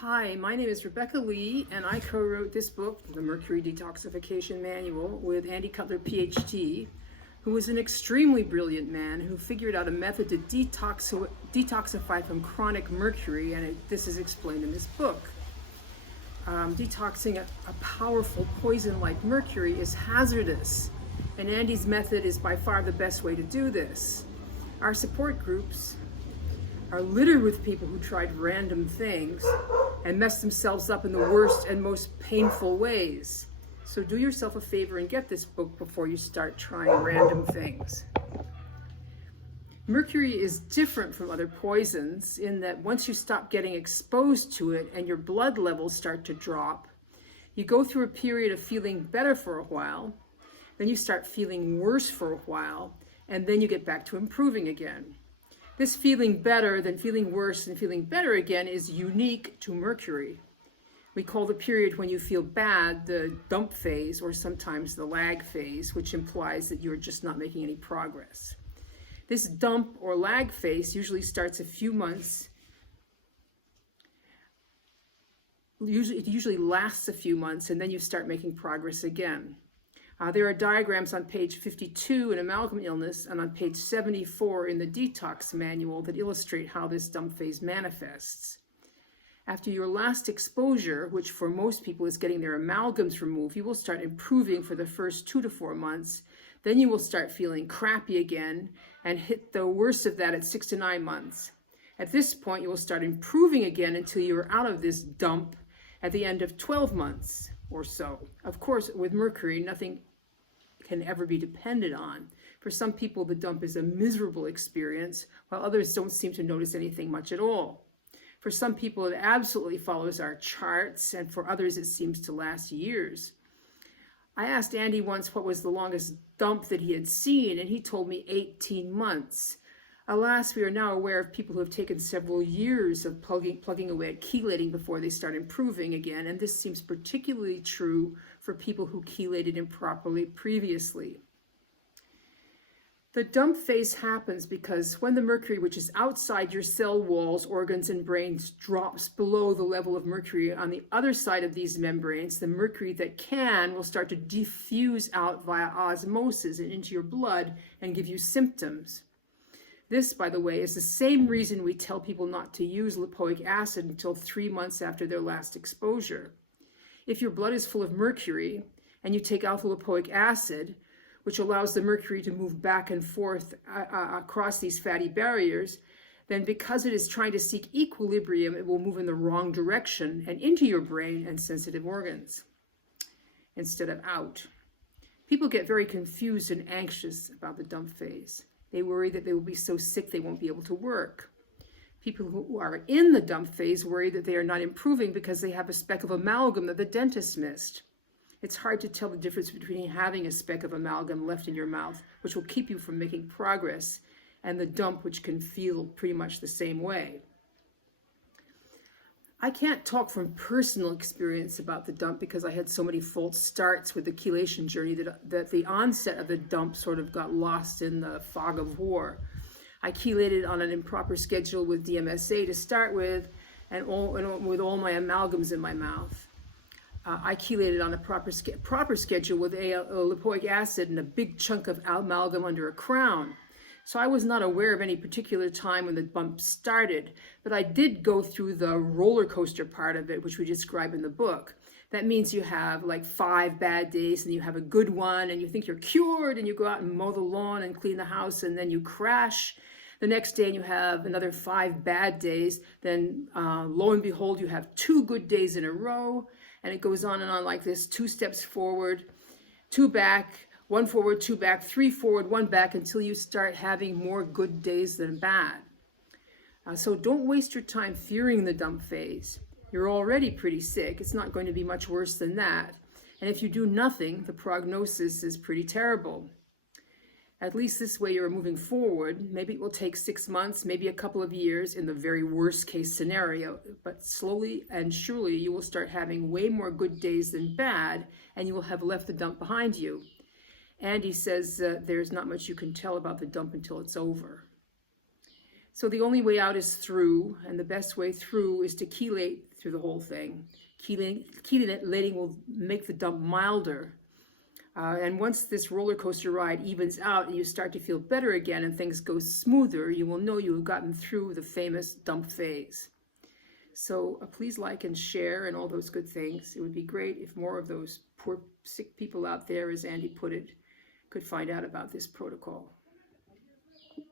Hi, my name is Rebecca Lee, and I co-wrote this book, The Mercury Detoxification Manual, with Andy Cutler, PhD, who was an extremely brilliant man who figured out a method to detoxify from chronic mercury, and this is explained in this book. Detoxing a powerful poison like mercury is hazardous, and Andy's method is by far the best way to do this. Our support groups are littered with people who tried random things and messed themselves up in the worst and most painful ways. So do yourself a favor and get this book before you start trying random things. Mercury is different from other poisons in that once you stop getting exposed to it and your blood levels start to drop, you go through a period of feeling better for a while, then you start feeling worse for a while, and then you get back to improving again. This feeling better, then feeling worse, and feeling better again is unique to mercury. We call the period when you feel bad the dump phase, or sometimes the lag phase, which implies that you're just not making any progress. This dump or lag phase usually starts a few months. It usually lasts a few months, and then you start making progress again. There are diagrams on page 52 in Amalgam Illness and on page 74 in the Detox Manual that illustrate how this dump phase manifests. After your last exposure, which for most people is getting their amalgams removed, you will start improving for the first 2 to 4 months. Then you will start feeling crappy again and hit the worst of that at 6 to 9 months. At this point, you will start improving again until you are out of this dump at the end of 12 months or so. Of course, with mercury, nothing can ever be depended on. For some people, the dump is a miserable experience, while others don't seem to notice anything much at all. For some people, it absolutely follows our charts, and for others, it seems to last years. I asked Andy once what was the longest dump that he had seen, and he told me 18 months. Alas, we are now aware of people who have taken several years of plugging away at chelating before they start improving again, and this seems particularly true for people who chelated improperly previously. The dump phase happens because when the mercury, which is outside your cell walls, organs, and brains, drops below the level of mercury on the other side of these membranes, the mercury that will start to diffuse out via osmosis and into your blood and give you symptoms. This, by the way, is the same reason we tell people not to use lipoic acid until 3 months after their last exposure. If your blood is full of mercury and you take alpha lipoic acid, which allows the mercury to move back and forth across these fatty barriers, then because it is trying to seek equilibrium, it will move in the wrong direction and into your brain and sensitive organs instead of out. People get very confused and anxious about the dump phase. They worry that they will be so sick they won't be able to work. People who are in the dump phase worry that they are not improving because they have a speck of amalgam that the dentist missed. It's hard to tell the difference between having a speck of amalgam left in your mouth, which will keep you from making progress, and the dump, which can feel pretty much the same way. I can't talk from personal experience about the dump because I had so many false starts with the chelation journey that the onset of the dump sort of got lost in the fog of war. I chelated on an improper schedule with DMSA to start with, and with all my amalgams in my mouth. I chelated on a proper schedule with a lipoic acid and a big chunk of amalgam under a crown. So I was not aware of any particular time when the bump started, but I did go through the roller coaster part of it, which we describe in the book. That means you have like 5 bad days and you have a good one and you think you're cured and you go out and mow the lawn and clean the house and then you crash. The next day and you have another 5 bad days. Then lo and behold, you have 2 good days in a row, and it goes on and on like this: 2 steps forward, 2 back, 1 forward, 2 back, 3 forward, 1 back, until you start having more good days than bad. So don't waste your time fearing the dump phase. You're already pretty sick. It's not going to be much worse than that. And if you do nothing, the prognosis is pretty terrible. At least this way you're moving forward. Maybe it will take 6 months, maybe a couple of years in the very worst case scenario, but slowly and surely you will start having way more good days than bad, and you will have left the dump behind you. Andy says there's not much you can tell about the dump until it's over. So the only way out is through, and the best way through is to chelate through the whole thing. Chelating will make the dump milder. And once this roller coaster ride evens out and you start to feel better again and things go smoother, you will know you have gotten through the famous dump phase. So please like and share and all those good things. It would be great if more of those poor sick people out there, as Andy put it, could find out about this protocol.